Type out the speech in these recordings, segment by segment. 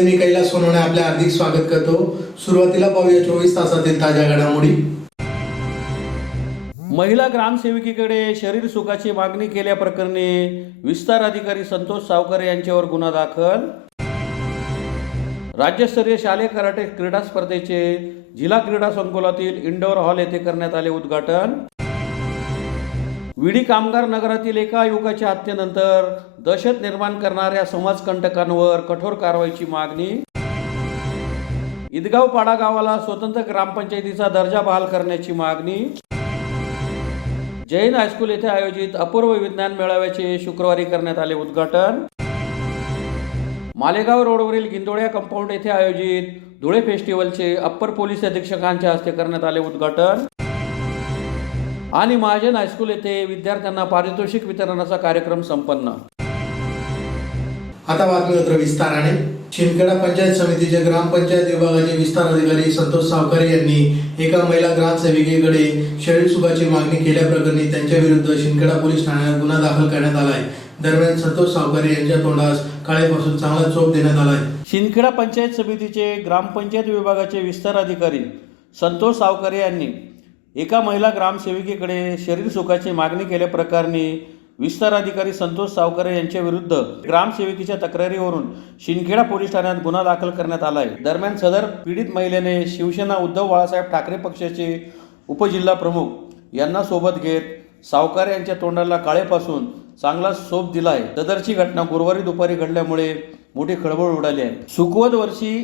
मध्ये मी कैलास सोनवणे आपले हार्दिक स्वागत करतो। सुरुवातीला पाहूया 24 तासातील ताज्या घडामोडी। महिला ग्रामसेविकेकडे शरीर सुखाची मागणी केल्याप्रकरणी विस्तार अधिकारी संतोष सावकर यांच्यावर गुन्हा दाखल। राज्यस्तरीय शालेय कराटे क्रीडा स्पर्धेचे जिल्हा क्रीडा संकुलातील इंडोर हॉल येथे करण्यात आले उद्घाटन। विडी कामगार नगरातील एका युवकाच्या हत्येनंतर दहशत निर्माण करणाऱ्या समाजकंटकांवर कठोर कारवाईची मागणी। ईदगाव पाडा गावाला स्वतंत्र ग्रामपंचायतीचा दर्जा बहाल करण्याची मागणी। जैन हायस्कूल येथे आयोजित अपूर्व विज्ञान मेळाव्याचे शुक्रवारी करण्यात आले उद्घाटन। मालेगाव रोडवरील गिंदोळ्या कंपाऊंड येथे आयोजित धुळे फेस्टिवलचे अप्पर पोलीस अधीक्षकांच्या हस्ते करण्यात आले उद्घाटन। आणि महाजन हायस्कूल येथे विद्यार्थ्यांना पारितोषिक वितरणाचा कार्यक्रम संपन्न। आता बातमीपत्र विस्ताराने। शिंदखेडा पंचायत समितीचे ग्रामपंचायत विभागाचे विस्तार अधिकारी संतोष सावकर यांनी एका महिला ग्रामसेविकेकडे शरीर सुखाची मागणी केल्याप्रकरणी त्यांच्या विरुद्ध शिंदखेडा पोलीस ठाण्यात गुन्हा दाखल करण्यात आला आहे। दरम्यान संतोष सावकर यांच्या तोंडास काळेपासून चांगला चोप देण्यात आला आहे। शिंदखेडा पंचायत समितीचे ग्रामपंचायत विभागाचे विस्तार अधिकारी संतोष सावकर यांनी एका महिला ग्रामसेविकेकडे शरीर सुखाची मागणी केल्याप्रकरणी विस्तार अधिकारी संतोष सावकर यांच्या विरुद्ध ग्रामसेविकेच्या तक्रारीवरून शिंदखेडा पोलीस ठाण्यात गुन्हा दाखल करण्यात आला आहे। दरम्यान सदर पीडित महिलेने शिवसेना उद्धव बाळासाहेब ठाकरे पक्षाचे उपजिल्हा प्रमुख यांना सोबत घेत सावकर यांच्या तोंडाला काळेपासून चांगला सोप दिला आहे। सदरची घटना गुरुवारी दुपारी घडल्यामुळे मोठी खळबळ उडाली आहे। सुखवत वर्षी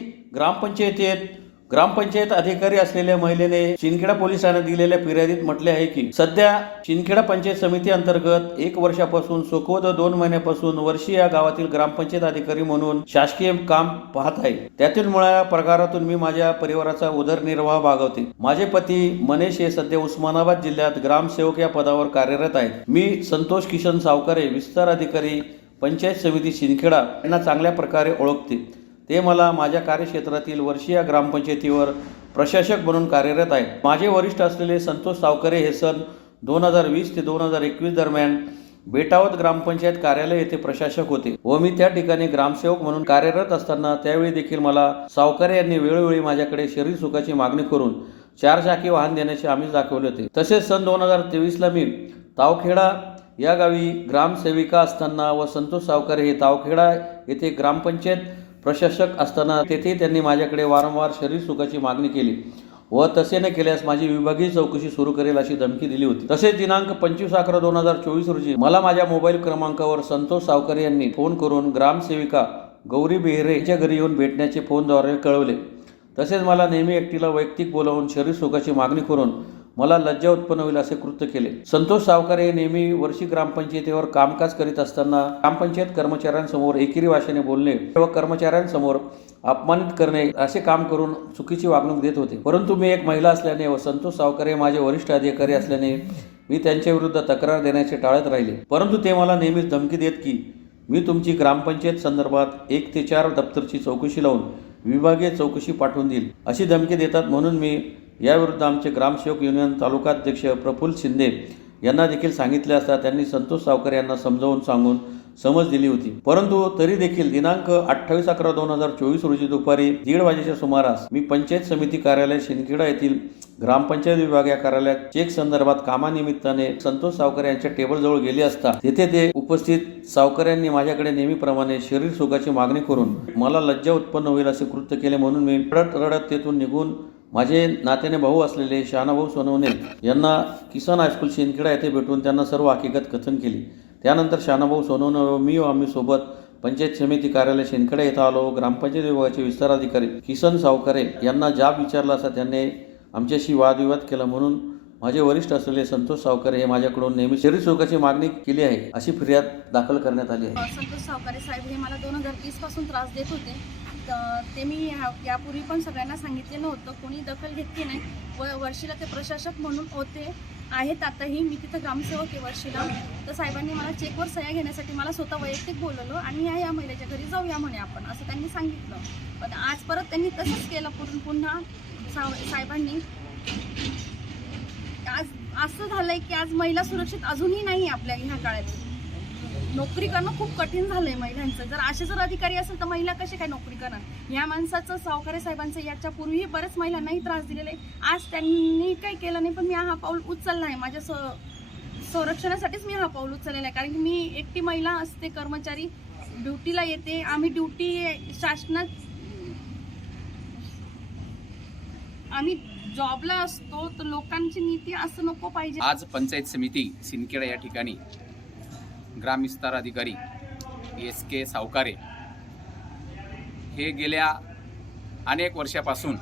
ग्रामपंचायत अधिकारी असलेल्या महिलेने शिंदखेडा पोलिसांना दिलेल्या फिर्यादीत म्हटले आहे की सध्या शिंदखेडा पंचायत समिती अंतर्गत 1 वर्षापासून सुखवत व 2 महिन्यापासून वर्षी या गावातील ग्रामपंचायत अधिकारी म्हणून शासकीय काम पाहत आहे। त्यातील मुळा पगारातून मी माझ्या परिवाराचा उदरनिर्वाह भागवते। माझे पती मनेश हे सध्या उस्मानाबाद जिल्ह्यात ग्रामसेवक या पदावर कार्यरत आहेत। मी संतोष किशन सावकर विस्तार अधिकारी पंचायत समिती शिंदखेडा यांना चांगल्या प्रकारे ओळखते। ते मला माझ्या कार्यक्षेत्रातील वर्षी या ग्रामपंचायतीवर प्रशासक म्हणून कार्यरत आहेत। माझे वरिष्ठ असलेले संतोष सावकरे हे सन 2020 ते 2021 दरम्यान बेटावत ग्रामपंचायत कार्यालय येथे प्रशासक होते व मी त्या ठिकाणी ग्रामसेवक म्हणून कार्यरत असताना त्यावेळी देखील मला सावकरे यांनी वेळोवेळी माझ्याकडे शरीर सुखाची मागणी करून 4 चाकी वाहन देण्याचे आमिष दाखवले होते। तसेच सन 2023ला मी तावखेडा या गावी ग्रामसेविका असताना व संतोष सावकर हे तावखेडा येथे ग्रामपंचायत प्रशासक असताना तेथे त्यांनी माझ्याकडे वारंवार शरीर सुखाची मागणी केली व तसे न केल्यास माझी विभागीय चौकशी सुरू करेल अशी धमकी दिली होती। तसेच दिनांक 25/11/2024 रोजी मला माझ्या मोबाईल क्रमांकावर संतोष सावकर यांनी फोन करून ग्रामसेविका गौरी बेहरे यांच्या घरी येऊन भेटण्याचे फोनद्वारे कळवले। तसेच मला नेहमी एकटीला वैयक्तिक बोलावून शरीर सुखाची मागणी करून मला लज्जा उत्पन्न होईल असे कृत्य केले। संतोष सावकर हे नेहमी वर्षी ग्रामपंचायतीवर कामकाज करीत असताना ग्रामपंचायत कर्मचाऱ्यांसमोर एकेरी भाषेने बोलणे व कर्मचाऱ्यांसमोर अपमानित करणे असे काम करून चुकीची वागणूक देत होते। परंतु मी एक महिला असल्याने व संतोष सावकर हे माझे वरिष्ठ अधिकारी असल्याने मी त्यांच्या विरुद्ध तक्रार देण्याचे टाळत राहिले। परंतु ते मला नेहमीच धमकी देत की मी तुमची ग्रामपंचायत संदर्भात 1 ते 4 दप्तरची चौकशी लावून विभागीय चौकशी पाठवून देईल अशी धमकी देतात। म्हणून मी याविरुद्ध आमचे ग्रामसेवक युनियन तालुका अध्यक्ष प्रफुल्ल शिंदे यांना देखील सांगितले असता त्यांनी संतोष सावकर यांना समजावून सांगून समज दिली होती। परंतु तरी देखील दिनांक 28/11/2024 रोजी दुपारी 1:30 वाजेच्या सुमारास मी पंचायत समिती कार्यालय शिंदखेडा येथील ग्रामपंचायत विभाग या कार्यालयात चेक संदर्भात कामानिमित्ताने संतोष सावकर यांच्या टेबलजवळ गेले असता तेथे ते उपस्थित सावकर यांनी माझ्याकडे नेहमीप्रमाणे शरीर सुखाची मागणी करून मला लज्जा उत्पन्न होईल असे कृत्य केले। म्हणून मी रडत तेथून निघून माझे नात्याने भाऊ असलेले शहाणाभाऊ सोनवणे यांना किसन हायस्कूल शिंदखेडा येथे भेटून त्यांना सर्व हकीकत कथन केली। त्यानंतर शहाणाभाऊ सोनवणे व मी आम्ही सोबत पंचायत समिती कार्यालय शिंदखेडा येथे आलो। ग्रामपंचायत विभागाचे विस्तार अधिकारी किसन सावकरे यांना जाब विचारला असता त्यांनी आमच्याशी वादविवाद केला। म्हणून माझे वरिष्ठ असलेले संतोष सावकरे हे माझ्याकडून नेहमी शरीर सुखाची मागणी केली आहे अशी फिर्याद दाखल करण्यात आली आहे। संतोष सावकरे साहेब हे मला 2030 पासून त्रास देत होते। ते मी यापूर्वी पण सगळ्यांना सांगितलेलं होतं, कोणी दखल घेतली नाही व वर्षीला ते प्रशासक म्हणून होते आहेत। आताही मी तिथं ग्रामसेवक आहे वर्षीला। तर साहेबांनी मला चेकवर सह्या घेण्यासाठी मला स्वतः वैयक्तिक बोलवलं आणि या महिलेच्या घरी जाऊया म्हणे आपण असं त्यांनी सांगितलं। पण आज परत त्यांनी तसंच केलं। पुन्हा साहेबांनी आज असं झालंय की आज महिला सुरक्षित अजूनही नाही आपल्या ह्या काळात। नोकरी करणं खूप कठीण झालंय महिलांचं. जर असे जर अधिकारी असेल तर महिला कसे काय नोकरी करणार? या माणसाचं, सावकारे साहेबांचं याच्या पूर्वीही बरेच महिलांनाही त्रास दिलेला आहे. आज त्यांनी काही केलं नाही, पण मी हा पाऊल उचलला आहे. माझ्या संरक्षणासाठीच मी हा पाऊल उचललेला आहे. कारण की मी एकटी महिला असते, कर्मचारी, ड्युटीला येते. आम्ही आम्ही जॉबला असतो, तर लोकांची नीती असं नको पाहिजे. आज पंचायत समिती सिंदखेडा या ठिकाणी ग्राम विस्तार अधिकारी SK सावकारे हे गेल्या अनेक वर्षापासून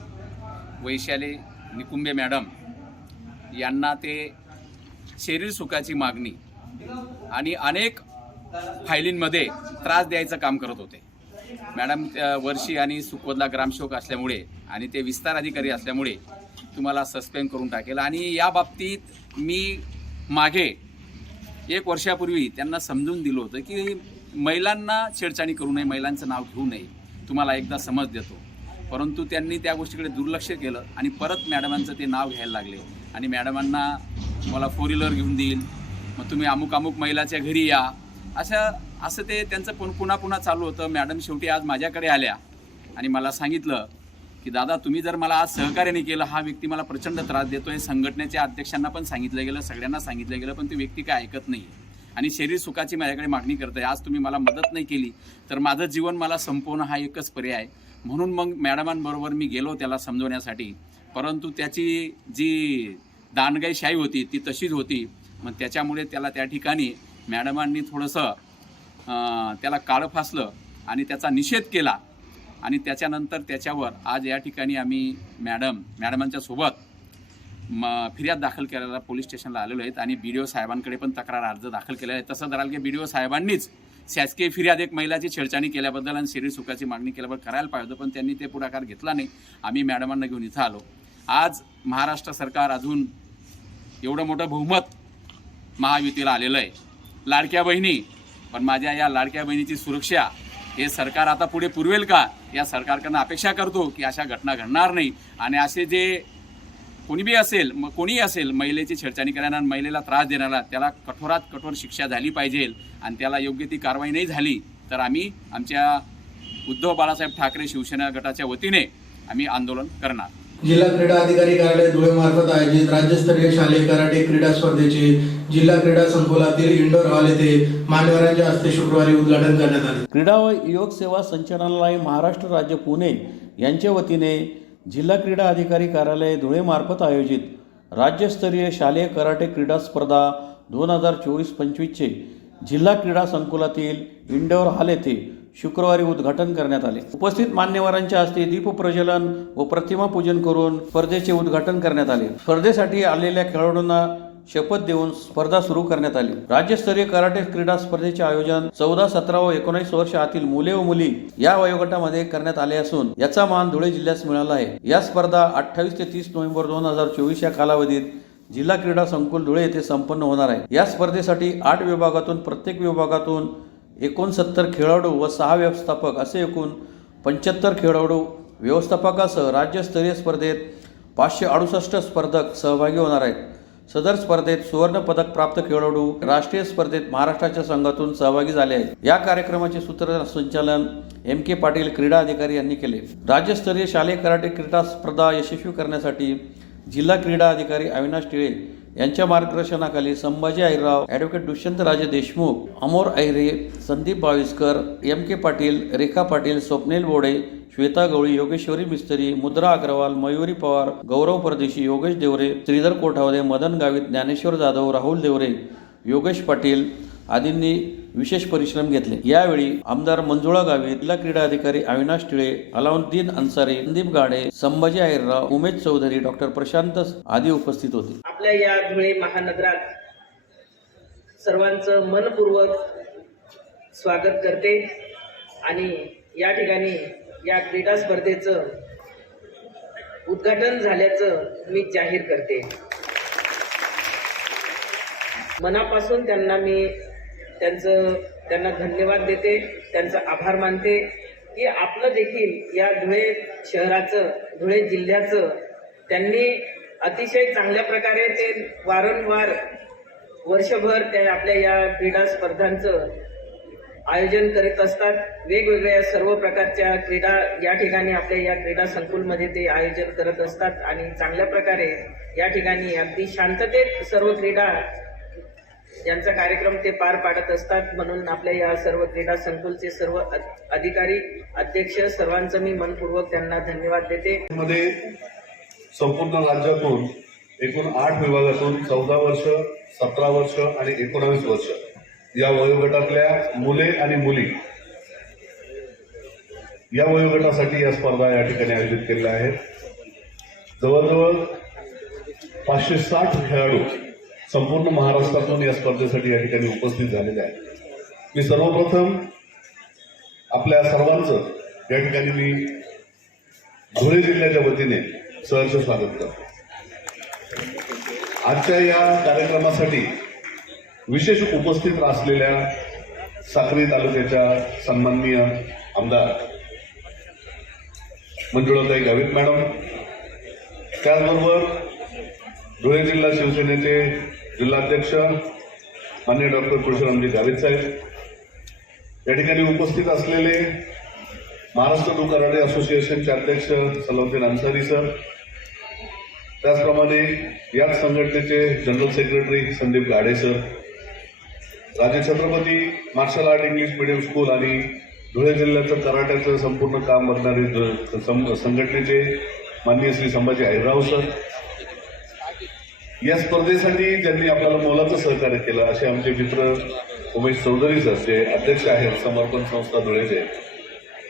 वैशाली निकुंबे मॅडम यांना ते शरीर सुखाची मागणी आणि अनेक फायलींमध्ये त्रास द्यायचं काम करत होते. मॅडम वर्षी आणि सुखवदला ग्रामसेवक असल्यामुळे आणि ते विस्तार अधिकारी असल्यामुळे तुम्हाला सस्पेंड करून टाकेल. आणि या बाबतीत मी मागे 1 वर्षापूर्वी त्यांना समजून दिलं होतं की महिलांना छेडछाडी करू नये, महिलांचं नाव घेऊ नये, तुम्हाला एकदा समज देतो. परंतु त्यांनी त्या गोष्टीकडे दुर्लक्ष केलं आणि परत मॅडमांचं ते नाव घ्यायला लागले. आणि मॅडमांना मला 4 व्हीलर घेऊन देईल, मग तुम्ही अमुक अमुक महिलाच्या घरी या, असं ते त्यांचं पुन्हा चालू होतं. मॅडम शेवटी आज माझ्याकडे आल्या आणि मला सांगितलं की दादा, तुम्ही जर मला आज सहकार्याने केलं, हा व्यक्ती मला प्रचंड त्रास देतोय. संघटनेच्या अध्यक्षांना पण सांगितलं गेलं, सगळ्यांना सांगितलं गेलं, पण ती व्यक्ती काय ऐकत नाही आणि शरीर सुखाची माझ्याकडे मागणी करते. आज तुम्ही मला मदत नाही केली तर माझं जीवन मला संपवणं हा एकच पर्याय आहे. म्हणून मग मॅडमांबरोबर मी गेलो त्याला समजवण्यासाठी. परंतु त्याची जी दांडगाईशाही होती ती तशीच होती. मग त्याच्यामुळे त्याला त्या ठिकाणी मॅडमांनी थोडंसं त्याला काळं फासलं आणि त्याचा निषेध केला. आणि त्याच्यानंतर त्याच्यावर आज या ठिकाणी आम्ही मॅडमांच्या सोबत फिर्याद दाखल करायला पोलीस स्टेशनला आलेलो आहेत आणि BDO साहेबांकडे पण तक्रार अर्ज दाखल केला आहे. तसं धराल की BDO साहेबांनीच शासकीय फिर्याद एक महिलाची छेडछाडी केल्याबद्दल आणि शरीर सुखाची मागणी केल्याबद्दल करायला पाहिजे होतं, पण त्यांनी ते पुढाकार घेतला नाही. आम्ही मॅडमांना घेऊन इथं आलो. आज महाराष्ट्र सरकार अजून एवढं मोठं बहुमत महायुतीला आलेलं आहे. लाडक्या बहिणी, पण माझ्या या लाडक्या बहिणीची सुरक्षा हे सरकार आता पुढे पुरवेल का, या सरकारकडनं अपेक्षा करतो की अशा घटना घडणार नाही. आणि असे जे कोणीही असेल महिलेची छेडछाडी करणारा, महिलेला त्रास देणारा, त्याला कठोरात कठोर शिक्षा झाली पाहिजे. आणि त्याला योग्य ती कारवाई नाही झाली तर आम्ही आमच्या उद्धव बाळासाहेब ठाकरे शिवसेना गटाच्या वतीने आम्ही आंदोलन करणार. जिल्हा क्रीडा अधिकारी कार्यालय धुळे मार्फत आयोजित राज्यस्तरीय शालेय कराटे क्रीडा स्पर्धेचे जिल्हा क्रीडा संकुलातील इंडोर हॉल येथे मान्यवरांच्या हस्ते शुक्रवारी उद्घाटन करण्यात आले. क्रीडा व युवक सेवा संचालनालय महाराष्ट्र राज्य पुणे यांच्या वतीने जिल्हा क्रीडा अधिकारी कार्यालय धुळे मार्फत आयोजित राज्यस्तरीय शालेय कराटे क्रीडा स्पर्धा 2024-25चे जिल्हा क्रीडा संकुलातील इंडोर हॉल येथे शुक्रवारी उद्घाटन करण्यात आले. उपस्थित मान्यवरांच्या हस्ते दीपप्रज्वलन व प्रतिमा पूजन करून स्पर्धेचे उद्घाटन करण्यात आले. स्पर्धेसाठी आलेल्या खेळाडूंना शपथ देऊन स्पर्धा सुरू करण्यात आली. राज्यस्तरीय कराटे क्रीडा स्पर्धेचे आयोजन 14, 17 व 19 वर्ष आतील मुले व मुली या वयोगटामध्ये करण्यात आले असून याचा मान धुळे जिल्ह्यास मिळाला आहे. या स्पर्धा 28 ते 30 नोव्हेंबर 2024 या कालावधीत जिल्हा क्रीडा संकुल धुळे येथे संपन्न होणार आहे. या स्पर्धेसाठी 8 विभागातून प्रत्येक विभागातून 69 खेळाडू व 6 व्यवस्थापक असे एकूण 75 खेळाडू व्यवस्थापकासह राज्यस्तरीय स्पर्धेत 568 स्पर्धक सहभागी होणार आहेत. सदर स्पर्धेत सुवर्ण पदक प्राप्त खेळाडू राष्ट्रीय स्पर्धेत महाराष्ट्राच्या संघातून सहभागी झाले आहेत. या कार्यक्रमाचे सूत्रसंचालन MK पाटील क्रीडा अधिकारी यांनी केले. राज्यस्तरीय शालेय कराटे क्रीडा स्पर्धा यशस्वी करण्यासाठी जिल्हा क्रीडा अधिकारी अविनाश टिळे यांच्या मार्गदर्शनाखाली संभाजी अहिरराव, ॲडव्होकेट दुष्यंतराजे देशमुख, अमोर अहिरे, संदीप बाविस्कर, MK पाटील, रेखा पाटील, स्वप्नील बोडे, श्वेता गवळी, योगेश्वरी मिस्त्री, मुद्रा अग्रवाल, मयुरी पवार, गौरव परदेशी, योगेश देवरे, श्रीधर कोठावदे, मदन गावित, ज्ञानेश्वर जाधव, राहुल देवरे, योगेश पाटील आदींनी विशेष परिश्रम घेतले. यावेळी आमदार मंजुळा गावित, जिल्हा क्रीडा अधिकारी अविनाश टिळे, अलाउद्दीन अन्सारी, संदीप गाडे, संभाजी अहिरराव, उमेश चौधरी, डॉक्टर प्रशांत आदी उपस्थित होते. आपल्या या धुळे महानगरात सर्वांचं मनपूर्वक स्वागत करते आणि या ठिकाणी या क्रीडा स्पर्धेचं उद्घाटन झाल्याचं मी जाहीर करते. मनापासून त्यांना धन्यवाद देते, त्यांचा आभार मानते की आपलं देखील या धुळे शहराचं, धुळे जिल्ह्याचं त्यांनी अतिशय चांगल्या प्रकारे ते वारंवार वर्षभर त्या आपल्या या क्रीडा स्पर्धांचं आयोजन करीत असतात. वेगवेगळ्या सर्व प्रकारच्या क्रीडा या ठिकाणी आपल्या या क्रीडा संकुलमध्ये ते आयोजन करत असतात आणि चांगल्या प्रकारे या ठिकाणी अगदी शांततेत सर्व क्रीडा यांचा कार्यक्रम ते पार पाडत असतात. म्हणून आपल्या या सर्व क्रीडा संकुलचे सर्व अधिकारी, अध्यक्ष सर्वांचं मी मनपूर्वक त्यांना धन्यवाद देते. मध्ये संपूर्ण राज्यातून एकूण 8 विभागातून 14 वर्ष, 17 वर्ष आणि 19 वर्ष या वयोगटातल्या मुले आणि मुली या वयोगटासाठी या स्पर्धा या ठिकाणी आयोजित केलेल्या आहेत. जवळजवळ 560 खेळाडू संपूर्ण महाराष्ट्रातून या स्पर्धेसाठी या ठिकाणी उपस्थित झालेले आहेत. मी सर्वप्रथम आपल्या सर्वांचं या ठिकाणी मी धुळे जिल्ह्याच्या वतीने सहर्ष स्वागत करतो. आजच्या या कार्यक्रमासाठी विशेष उपस्थित असलेल्या साक्री तालुक्याच्या सन्माननीय आमदार मंजुळाताई गावित मॅडम, त्याचबरोबर धुळे जिल्हा शिवसेनेचे जिल्हाध्यक्ष माननीय डॉक्टर परशुरामजी गावित साहेब, या ठिकाणी उपस्थित असलेले महाराष्ट्र डू कराटे असोसिएशनचे अध्यक्ष सलाउद्दीन अन्सारी सर, त्याचप्रमाणे याच संघटनेचे general secretary Sandeep Gade sir, Raje Chhatrapati martial art English medium school आणि धुळे जिल्ह्याचं कराट्याचं संपूर्ण काम बघणारे संघटनेचे माननीय श्री संभाजी अहिरराव सर, या स्पर्धेसाठी ज्यांनी आपल्याला मोलाचं सहकार्य केलं असे आमचे मित्र उमेश चौधरी सर, जे अध्यक्ष आहेत समर्पण संस्था धुळेचे,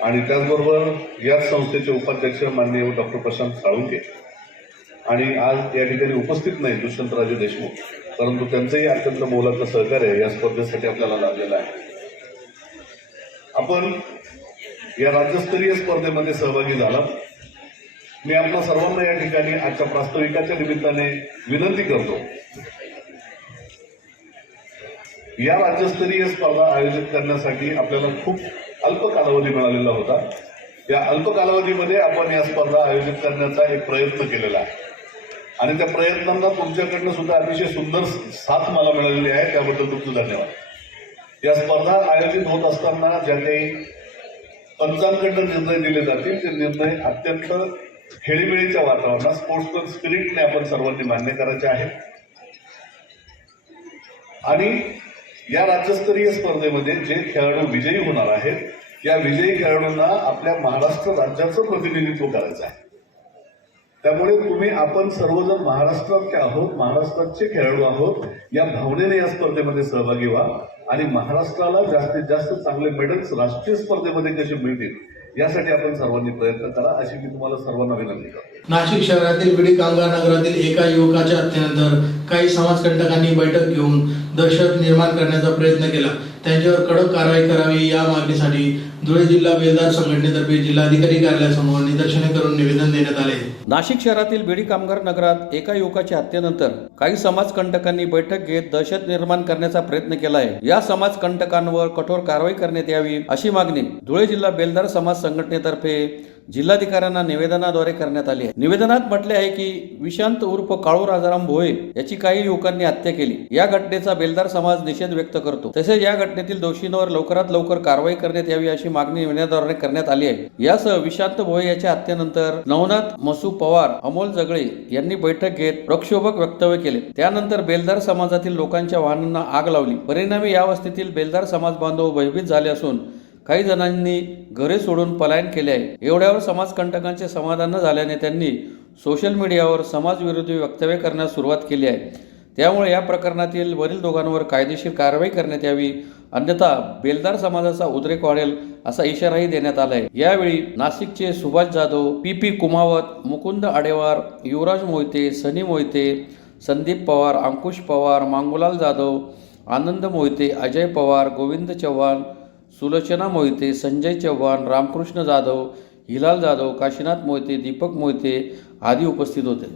आणि त्याचबरोबर याच संस्थेचे उपाध्यक्ष माननीय डॉक्टर प्रशांत साळुंके, आणि आज या ठिकाणी उपस्थित नाही दुष्यंतराजे देशमुख, परंतु त्यांचंही अत्यंत मोलाचं सहकार्य या स्पर्धेसाठी आपल्याला लाभलेलं आहे. आपण या राज्यस्तरीय स्पर्धेमध्ये सहभागी झाला. मी आपल्या सर्वांना या ठिकाणी आजच्या प्रास्ताविकाच्या निमित्ताने विनंती करतो, या राज्यस्तरीय स्पर्धा आयोजित करण्यासाठी आपल्याला खूप अल्प कालावधी मिळालेला होता. या अल्प कालावधीमध्ये आपण या स्पर्धा आयोजित करण्याचा एक प्रयत्न केलेला आहे आणि त्या प्रयत्नांना तुमच्याकडनं सुद्धा अतिशय सुंदर साथ मला मिळालेली आहे, त्याबद्दल तुमचं धन्यवाद. या स्पर्धा आयोजित होत असताना ज्या काही पंचांकडनं निर्णय दिले जातील ते निर्णय अत्यंत खेळीमेळीच्या वातावरणात स्पोर्ट्समन स्पिरिटने आपण सर्वांनी मान्य करायचे आहे. आणि या राज्यस्तरीय स्पर्धेमध्ये जे खेळाडू विजयी होणार आहेत, या विजयी खेळाडूंना आपल्या महाराष्ट्र राज्याचं प्रतिनिधित्व करायचं आहे. त्यामुळे तुम्ही आपण सर्वजण महाराष्ट्रातले आहोत, महाराष्ट्राचे खेळाडू आहोत, या भावनेने या स्पर्धेमध्ये सहभागी व्हा आणि महाराष्ट्राला जास्तीत जास्त चांगले मेडल्स राष्ट्रीय स्पर्धेमध्ये कसे मिळतील यासाठी आपण सर्वांनी प्रयत्न करा, अशी मी तुम्हाला सर्वांना विनंती करतो. नाशिक शहरातील बीडी कामगार नगरातील एका युवकाच्या हत्येनंतर काही समाजकंटकांनी बैठक घेऊन दहशत निर्माण करण्याचा प्रयत्न केला. त्यांच्यावर कडक कारवाई करावी या मागणीसाठी धुळे जिल्हा बेलदार संघटनेतर्फे जिल्हाधिकारी कार्यालयासमोर निदर्शने करून निवेदन देण्यात आले. नाशिक शहरातील बीडी कामगार नगरात एका युवकाच्या हत्येनंतर काही समाजकंटकांनी बैठक घेत दहशत निर्माण करण्याचा प्रयत्न केला आहे. या समाजकंटकांवर कठोर कारवाई करण्यात यावी अशी मागणी धुळे जिल्हा बेलदार समाज संघटनेतर्फे जिल्हाधिकाऱ्यांना निवेदनाद्वारे करण्यात आली आहे. निवेदनात म्हटले आहे की विशांत उर्फ काळू राजाराम भोये याची काही युवकांनी हत्या केली. या घटनेचा बेलदार समाज निषेध व्यक्त करतो. तसेच या घटनेतील दोषींवर लवकरात लवकर कारवाई करण्यात यावी अशी मागणी निवेदनाद्वारे करण्यात आली आहे. यासह विशांत भोये याच्या हत्येनंतर नवनाथ मसू पवार, अमोल जगळे यांनी बैठक घेत प्रक्षोभक वक्तव्य केले. त्यानंतर बेलदार समाजातील लोकांच्या वाहनांना आग लावली. परिणामी या वस्तीतील बेलदार समाज बांधव भयभीत झाले असून काही जणांनी घरे सोडून पलायन केले आहे. एवढ्यावर समाजकंटकांचे समाधान न झाल्याने त्यांनी सोशल मीडियावर समाजविरोधी वक्तव्य करण्यास सुरुवात केली आहे. त्यामुळे या प्रकरणातील वरील दोघांवर कायदेशीर कारवाई करण्यात यावी, अन्यथा बेलदार समाजाचा उद्रेक वाढेल असा इशाराही देण्यात आला आहे. यावेळी नाशिकचे सुभाष जाधव, पी कुमावत, मुकुंद आडेवार, युवराज मोहिते, सनी मोहिते, संदीप पवार, अंकुश पवार, मांगूलाल जाधव, आनंद मोहिते, अजय पवार, गोविंद चव्हाण, सुलोचना मोहिते, संजय चव्हाण, रामकृष्ण जाधव, हिलाल जाधव, काशीनाथ मोहिते, दीपक मोहिते आदी उपस्थित होते.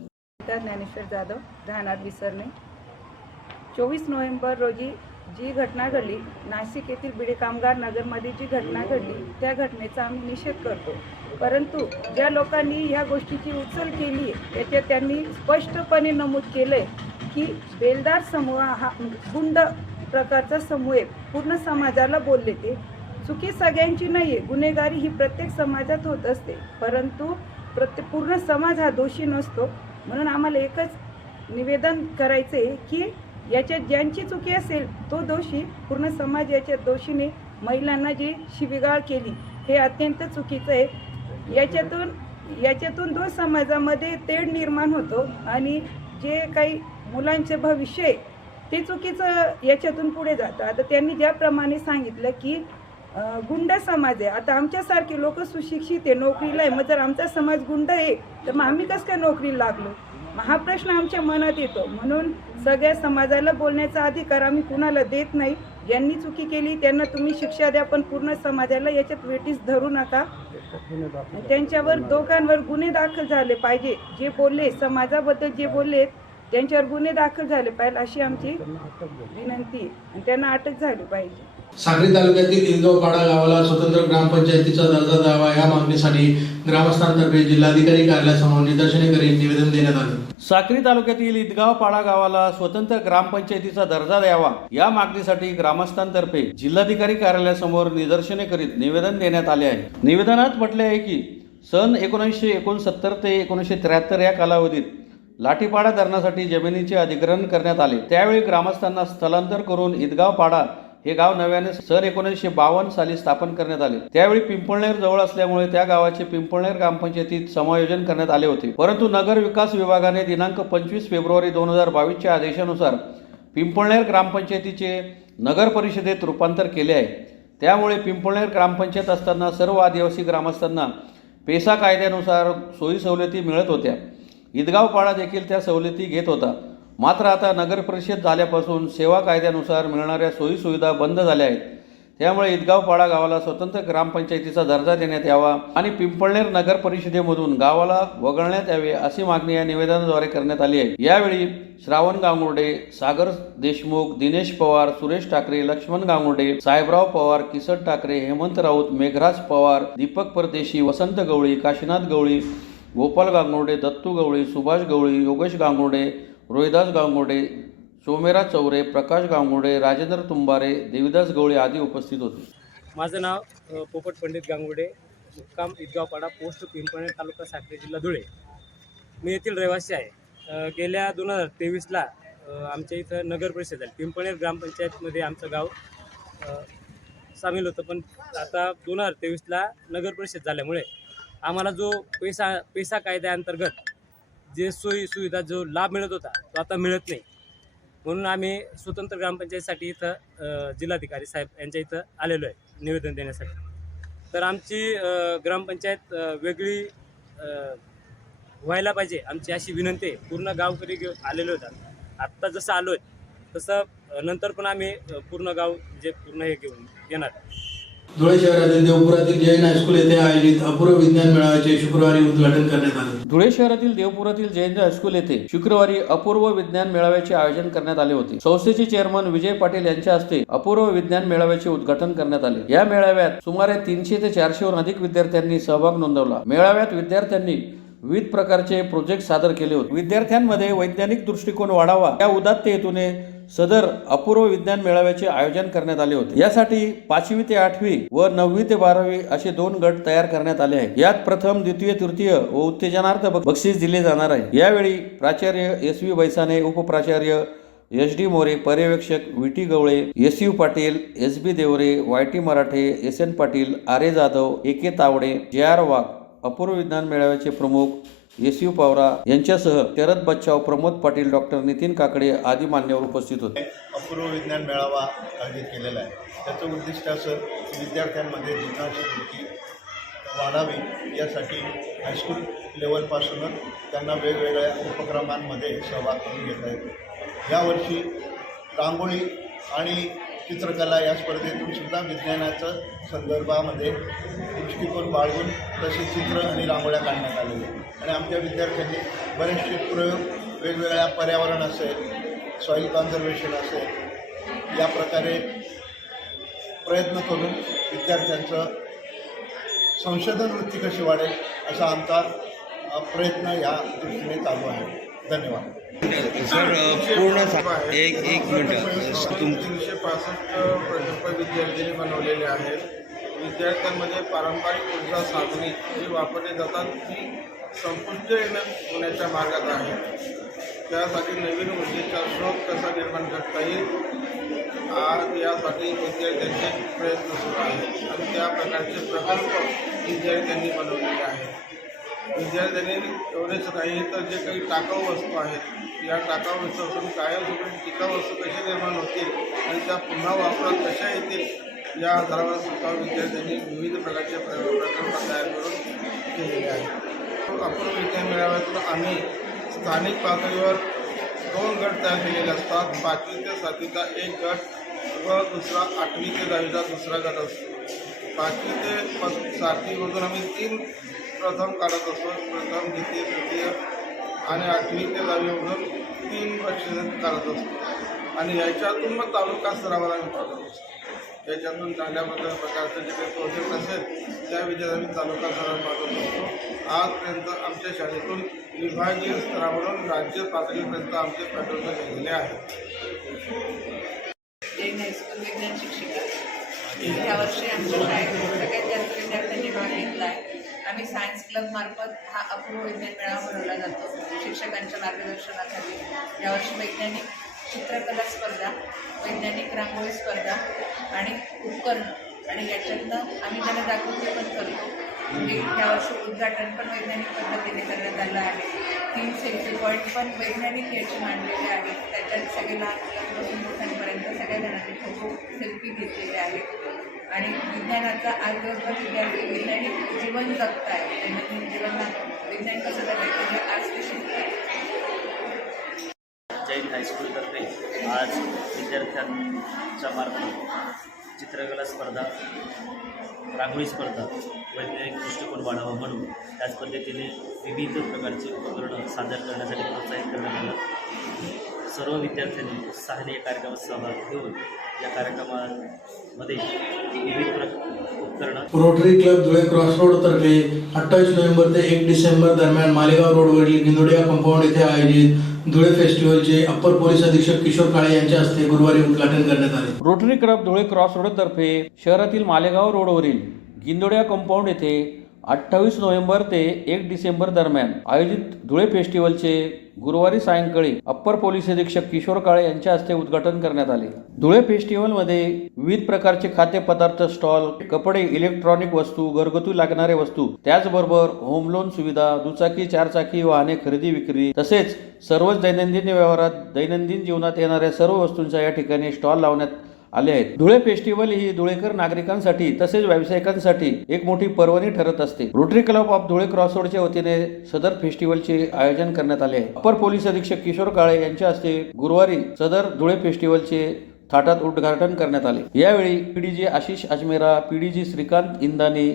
ज्ञानेश्वर जाधव, राहणार विसरणे. 24 नोव्हेंबर रोजी जी घटना घडली, नाशिक येथील बीडी कामगार नगरमध्ये जी घटना घडली, त्या घटनेचा आम्ही निषेध करतो. परंतु ज्या लोकांनी या गोष्टीची उचल केली त्याच्यात त्यांनी स्पष्टपणे नमूद केले की बेलदार समूह हा गुंड प्रकारचा समूह आहे. पूर्ण समाजाला बोलले ते चुकी सगळ्यांची नाही आहे. गुन्हेगारी ही प्रत्येक समाजात होत असते, परंतु पूर्ण समाज हा दोषी नसतो. म्हणून आम्हाला एकच निवेदन करायचं आहे की याच्यात ज्यांची चुकी असेल तो दोषी, पूर्ण समाज याच्यात दोषीने महिलांना जी शिवीगाळ केली हे अत्यंत चुकीचं आहे. याच्यातून दोन समाजामध्ये तेढ निर्माण होतो आणि जे काही मुलांचे भविष्य आहे ते चुकीचं याच्यातून पुढे जातं. आता त्यांनी ज्याप्रमाणे सांगितलं की गुंड समाज आहे. आता आमच्यासारखे लोक सुशिक्षित आहे, नोकरीला आहे, मग जर आमचा समाज गुंड आहे तर मग आम्ही कसं काय नोकरीला लागलो? हा प्रश्न आमच्या मनात येतो. म्हणून सगळ्या समाजाला बोलण्याचा अधिकार आम्ही कुणाला देत नाही. ज्यांनी चुकी केली त्यांना तुम्ही शिक्षा द्या, पण पूर्ण समाजाला याच्यात वेटीस धरू नका. त्यांच्यावर दोघांवर गुन्हे दाखल झाले पाहिजे. जे बोलले समाजाबद्दल जे बोलले त्यांच्यावर गुन्हे दाखल झाले पाहिजे अशी आमची विनंती आहे आणि त्यांना अटक झाली पाहिजे. साक्री तालुक्यातील इदगावपाडा गावाला स्वतंत्र ग्रामपंचायतीचा दर्जा द्यावा या मागणीसाठी ग्रामस्थांतर्फे जिल्हाधिकारी कार्यालयासमोर निदर्शने करीत निवेदन देण्यात आले. साक्री तालुक्यातील इदगावपाडा गावाला स्वतंत्र ग्रामपंचायतीचा दर्जा द्यावा या मागणीसाठी ग्रामस्थांतर्फे जिल्हाधिकारी कार्यालयासमोर निदर्शने करीत निवेदन देण्यात आले आहे. निवेदनात म्हटले आहे की सन 1969 ते 1973 या कालावधीत लाठीपाडा धरणासाठी जमिनीचे अधिग्रहण करण्यात आले. त्यावेळी ग्रामस्थांना स्थलांतर करून इदगावपाडा हे गाव नव्याने सन 1952 साली स्थापन करण्यात आले. त्यावेळी पिंपळनेर जवळ असल्यामुळे त्या गावाचे पिंपळनेर ग्रामपंचायतीत समायोजन करण्यात आले होते. परंतु नगर विकास विभागाने दिनांक 25 फेब्रुवारी 2022च्या आदेशानुसार पिंपळनेर ग्रामपंचायतीचे नगर परिषदेत रूपांतर केले आहे. त्यामुळे पिंपळनेर ग्रामपंचायत असताना सर्व आदिवासी ग्रामस्थांना पेसा कायद्यानुसार सोयी सवलती मिळत होत्या. इदगावपाडा देखील त्या सवलती घेत होता. मात्र आता नगर परिषद झाल्यापासून सेवा कायद्यानुसार मिळणाऱ्या सोयीसुविधा बंद झाल्या आहेत. त्यामुळे इदगावपाडा गावाला स्वतंत्र ग्रामपंचायतीचा दर्जा देण्यात यावा आणि पिंपळनेर नगर परिषदेमधून गावाला वगळण्यात यावे अशी मागणी या निवेदनाद्वारे करण्यात आली आहे. यावेळी श्रावण गांगुर्डे, सागर देशमुख, दिनेश पवार, सुरेश ठाकरे, लक्ष्मण गांगुर्डे, साहेबराव पवार, किसन ठाकरे, हेमंत राऊत, मेघराज पवार, दीपक परदेशी, वसंत गवळी, काशीनाथ गवळी, गोपाल गांगुर्डे, दत्तू गवळी, सुभाष गवळी, योगेश गांगुर्डे, रोहिदास गांगुर्डे, सोमेरा चौरे, प्रकाश गांगुर्डे, राजेंद्र तुंबारे, देवीदास गवळी आदी उपस्थित होते. माझं नाव पोपट पंडित गांगुर्डे, मुक्काम इदगावपाडा, पोस्ट पिंपळनेर, तालुका साक्री, जिल्हा धुळे. मी येथील रहिवासी आहे. गेल्या 2023ला आमच्या इथं नगर परिषद झाली. पिंपळनेर ग्रामपंचायतमध्ये आमचं गाव सामील होतं, पण आता 2023ला नगर परिषद झाल्यामुळे आम्हाला जो पेसा कायद्याअंतर्गत जे सोयी सुविधा जो लाभ मिळत होता तो आता मिळत नाही. म्हणून आम्ही स्वतंत्र ग्रामपंचायतीसाठी इथं जिल्हाधिकारी साहेब यांच्या इथं आलेलो आहे निवेदन देण्यासाठी. तर आमची ग्रामपंचायत वेगळी व्हायला पाहिजे आमची अशी विनंती आहे. पूर्ण गावकरी आलेले होतात. आत्ता जसं आलो आहे तसं नंतर पण आम्ही पूर्ण गाव जे पूर्ण हे घेऊन येणार. धुळे शहरातील देवपुरातील जैन हायस्कूल येथे आयोजित अपूर्व विज्ञान मेळाव्याचे शुक्रवारी उद्घाटन करण्यात आले. धुळे शहरातील देवपुरातील जैन हायस्कूल येथे शुक्रवारी अपूर्व विज्ञान मेळाव्याचे आयोजन करण्यात आले होते. संस्थेचे चेअरमन विजय पाटील यांच्या हस्ते अपूर्व विज्ञान मेळाव्याचे उद्घाटन करण्यात आले. या मेळाव्यात सुमारे 300 ते 400हून अधिक विद्यार्थ्यांनी सहभाग नोंदवला. मेळाव्यात विद्यार्थ्यांनी विविध प्रकारचे प्रोजेक्ट सादर केले होते. विद्यार्थ्यांमध्ये वैज्ञानिक दृष्टिकोन वाढावा या उदात्त हेतूने सदर अपूर्व विज्ञान मेळाव्याचे आयोजन करण्यात आले होते. यासाठी 5वी ते 8वी व 9वी ते 12वी असे 2 गट तयार करण्यात आले आहेत. यात प्रथम, द्वितीय, तृतीय व उत्तेजनार्थ बक्षीस दिले जाणार आहे. यावेळी प्राचार्य SV बैसाने, उपप्राचार्य SD मोरे, पर्यवेक्षक VT Gawali, SU Patil, SB Deore, YT मराठे, SN Patil, RA Jadhav, AK Tawde, JR वाघ, अपूर्व विज्ञान मेळाव्याचे प्रमुख SU पवारा यांच्यासह शरद बच्चाव, प्रमोद पाटील, डॉक्टर नितीन काकडे आदी मान्यवर उपस्थित होते. अपूर्व विज्ञान मेळावा आयोजित केलेला आहे. त्याचं उद्दिष्ट असं विद्यार्थ्यांमध्ये जीवनाची वृत्ती वाढावी यासाठी हायस्कूल लेवलपासूनच त्यांना वेगवेगळ्या उपक्रमांमध्ये सहभाग करून घेता येतो. यावर्षी रांगोळी आणि चित्रकला या स्पर्धेतून सुद्धा विज्ञानाचं संदर्भामध्ये दृष्टिकोन बाळगून तसे चित्र आणि रांगोळ्या काढण्यात आलेले आणि आमच्या विद्यार्थ्यांनी बरेचसे प्रयोग वेगवेगळ्या पर्यावरण असेल, सॉईल कन्झर्वेशन असेल या प्रकारे प्रयत्न करून विद्यार्थ्यांचं संशोधन वृत्ती कशी वाढेल असा आमचा प्रयत्न या दृष्टीने चालू आहे. धन्यवाद. सर पूर्ण एक मिनिट 365 प्रकल्प विद्यार्थ्यांनी बनवलेले आहेत. विद्यार्थ्यांमध्ये पारंपरिक ऊर्जा साधने जी वापरली जातात ती संपुष्ट होण्याच्या मार्गात आहे. त्यासाठी नवीन ऊर्जेचा स्रोत कसा निर्माण करता येईल आज यासाठी विद्यार्थ्यांचे प्रयत्न सुरू आहेत आणि त्या प्रकारचे प्रकल्प विद्यार्थ्यांनी बनवलेले आहेत. विद्यार्थ्यांनी एवढेच नाही तर जे काही टाकाऊ वस्तू आहेत या टाकाऊ वस्तूपासून कायमस्वरूपी टिकाऊ वस्तू कशा निर्माण होतील आणि त्या पुन्हा वापरात कशा येतील या आधारावर सुद्धा विद्यार्थ्यांनी विविध प्रकारचे प्रकल्प तयार करून केलेले आहेत. अपूर्व विज्ञान मेळाव्यातून आम्ही स्थानिक पातळीवर 2 गट तयार केलेले असतात. 5वी ते 7वीचा एक गट व दुसरा 8वी ते 10वीचा दुसरा गट असतो. 5वी ते 7वीमधून आम्ही 3 प्रथम काढत असतो. प्रथम, द्वितीय, तृतीय आणि 8वी ते 10वीमधून 3 बक्षिसं काढत असतो आणि याच्यातून मग तालुका स्तरावर आम्ही पाठवत असतो. याच्यातून चांगल्या प्रकारचं जे काही प्रोजेक्ट असेल त्या विद्यार्थी आम्ही तालुका स्तरावर पाठवत असतो. आजपर्यंत आमच्या शाळेतून विभागीय स्तरावरून राज्य पातळीपर्यंत आमचे प्रकल्प गेलेले आहेत. जैन हायस्कूल विज्ञान शिक्षिका. यावर्षी आमच्या शाळेत सगळ्यात जास्त विद्यार्थ्यांनी भाग घेतला आहे. आम्ही सायन्स क्लबमार्फत हा अपूर्व विज्ञान मेळावा भरवला जातो शिक्षकांच्या मार्गदर्शनाखाली. यावर्षी वैज्ञानिक चित्रकला स्पर्धा, वैज्ञानिक रांगोळी स्पर्धा आणि उपकरणं आणि याच्यातनं आम्ही त्यांना जागृती पण करतो. म्हणजे यावर्षी उद्घाटन पण वैज्ञानिक पद्धतीने करण्यात आलं आहे. 3 सेल्फी पॉईंट पण वैज्ञानिक याची मांडलेले आहेत. त्याच्यात सगळे लहान मुलांपासून मोठ्यांपर्यंत सगळ्या जणांनी फोटो सेल्फी घेतलेले आहेत आणि विज्ञानाचा आज दिवसभर विद्यार्थी वैज्ञानिक जीवन जगत आहे. दैनंदिन जीवनात विज्ञान कसं जगायचं हे आज ते शिकतात. जैन हायस्कूलतर्फे आज विद्यार्थ्यांच्या मार्फत चित्रकला स्पर्धा, रांगोळी स्पर्धा, वैज्ञानिक दृष्टिकोन वाढावा म्हणून त्याच पद्धतीने विविध प्रकारचे उपकरणं सादर करण्यासाठी प्रोत्साहित करण्यात आलं. सर्व विद्यार्थ्यांनी उत्साहाने या कार्यक्रमात सहभाग घेऊन या कार्यक्रमामध्ये विविध उपकरणं. रोटरी क्लब धुळे क्रॉसरोड तर्फे 28 नोव्हेंबर ते 1 डिसेंबर दरम्यान मालेगाव रोडवरील गिंदोडिया कंपाऊंड येथे आयोजित धुळे फेस्टिवलचे अप्पर पोलीस अधीक्षक किशोर काळे यांच्या हस्ते गुरुवारी उद्घाटन करण्यात आले. Rotary club Dhule cross road तर्फे शहरातील मालेगाव रोडवरील गिंदोडिया कंपाऊंड येथे 28 नोव्हेंबर ते 1 डिसेंबर दरम्यान आयोजित धुळे फेस्टिवलचे गुरुवारी सायंकाळी अप्पर पोलीस अधीक्षक किशोर काळे यांच्या हस्ते उद्घाटन करण्यात आले. धुळे फेस्टिवलमध्ये विविध प्रकारचे खाद्यपदार्थ स्टॉल, कपडे, इलेक्ट्रॉनिक वस्तू, घरगुती लागणारे वस्तू, त्याचबरोबर होम लोन सुविधा, दुचाकी, चारचाकी वाहने खरेदी विक्री तसेच सर्वच दैनंदिन व्यवहारात दैनंदिन जीवनात येणाऱ्या सर्व वस्तूंचा या ठिकाणी स्टॉल लावण्यात आले आहेत. धुळे फेस्टिवल ही धुळेकर नागरिकांसाठी तसेच व्यावसायिकांसाठी एक मोठी पर्वणी ठरत असते. रोटरी क्लब ऑफ धुळे क्रॉसरोडच्या वतीने सदर फेस्टिवलचे आयोजन करण्यात आले आहे. अप्पर पोलीस अधीक्षक किशोर काळे यांच्या हस्ते गुरुवारी सदर धुळे फेस्टिवलचे थाटात उद्घाटन करण्यात आले. यावेळी PDG Ashish Ajmera, PDG Shrikant Indani,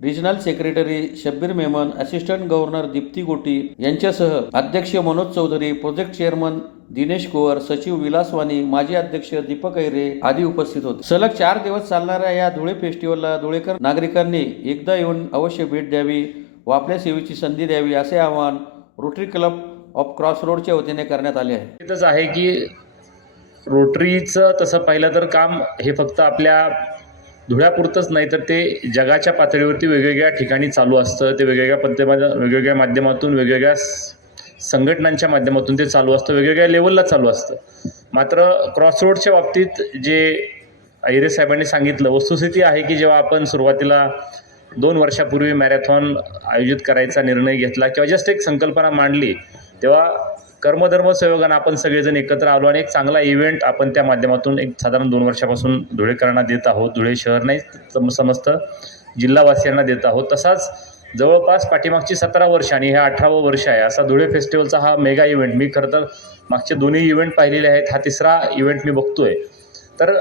regional secretary Shabbir Memon, assistant governor Deepti Goti यांच्यासह अध्यक्ष मनोज चौधरी, प्रोजेक्ट चेअरमन दिनेश कुवर, सचिव विलास वाणी, माजी अध्यक्ष दीपक ऐरे आदी उपस्थित होते. सलग 4 दिवस चालणाऱ्या या धुळे फेस्टिवलला धुळेकर नागरिकांनी एकदा येऊन अवश्य भेट द्यावी व आपल्या सेवेची संधी द्यावी असे आवाहन रोटरी क्लब ऑफ क्रॉसरोडच्या वतीने करण्यात आले आहे. इथंच आहे की रोटरीचं तसं पाहिलं तर काम हे फक्त आपल्या धुळ्यापुरतंच नाही तर ते जगाच्या पातळीवरती वेगवेगळ्या ठिकाणी चालू असतं. ते वेगवेगळ्या माध्यमातून वेगवेगळ्या संघटनांच्या माध्यमातून ते चालू असतं, वेगवेगळ्या लेवलला चालू असतं. मात्र क्रॉसरोडच्या बाबतीत जे ऐरे साहेबांनी सांगितलं, वस्तुस्थिती आहे की जेव्हा आपण सुरुवातीला 2 वर्षापूर्वी मॅरेथॉन आयोजित करायचा निर्णय घेतला किंवा जस्ट एक संकल्पना मांडली, तेव्हा कर्मधर्म संयोगानं आपण सगळेजण एकत्र आलो आणि एक चांगला इव्हेंट आपण त्या माध्यमातून एक साधारण 2 वर्षापासून धुळेकरांना देत आहोत. धुळे शहर नाही, समस्त जिल्हावासियांना देत आहोत. तसाच जवळपास पाठीमागची 17 वर्ष आणि हे 18वं वर्ष आहे असा धुळे फेस्टिवलचा हा मेगा इव्हेंट. मी खरं तर मागचे 2 इव्हेंट पाहिलेले आहेत, हा 3रा इव्हेंट मी बघतोय. तर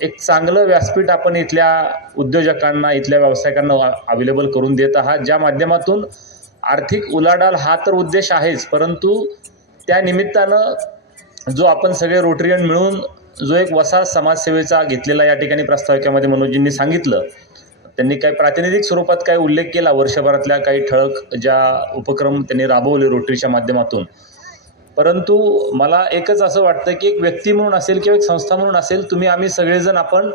एक चांगलं व्यासपीठ आपण इथल्या उद्योजकांना, इथल्या व्यावसायिकांना अवेलेबल करून देत आहात, ज्या माध्यमातून आर्थिक उलाढाल हा तर उद्देश आहेच, परंतु त्या निमित्तानं जो आपण सगळे रोटरियन मिळून जो एक वसा समाजसेवेचा घेतलेला या ठिकाणी प्रास्ताविकामध्ये मनोजींनी सांगितलं, त्यांनी काही प्रातिनिधिक स्वरूपात काही उल्लेख केला वर्षभरातल्या काही ठळक ज्या उपक्रम त्यांनी राबवले रोटरीच्या माध्यमातून. परंतु मला एकच असं वाटतं की एक व्यक्ती म्हणून असेल किंवा एक संस्था म्हणून असेल, आम्ही सगळेजण आपण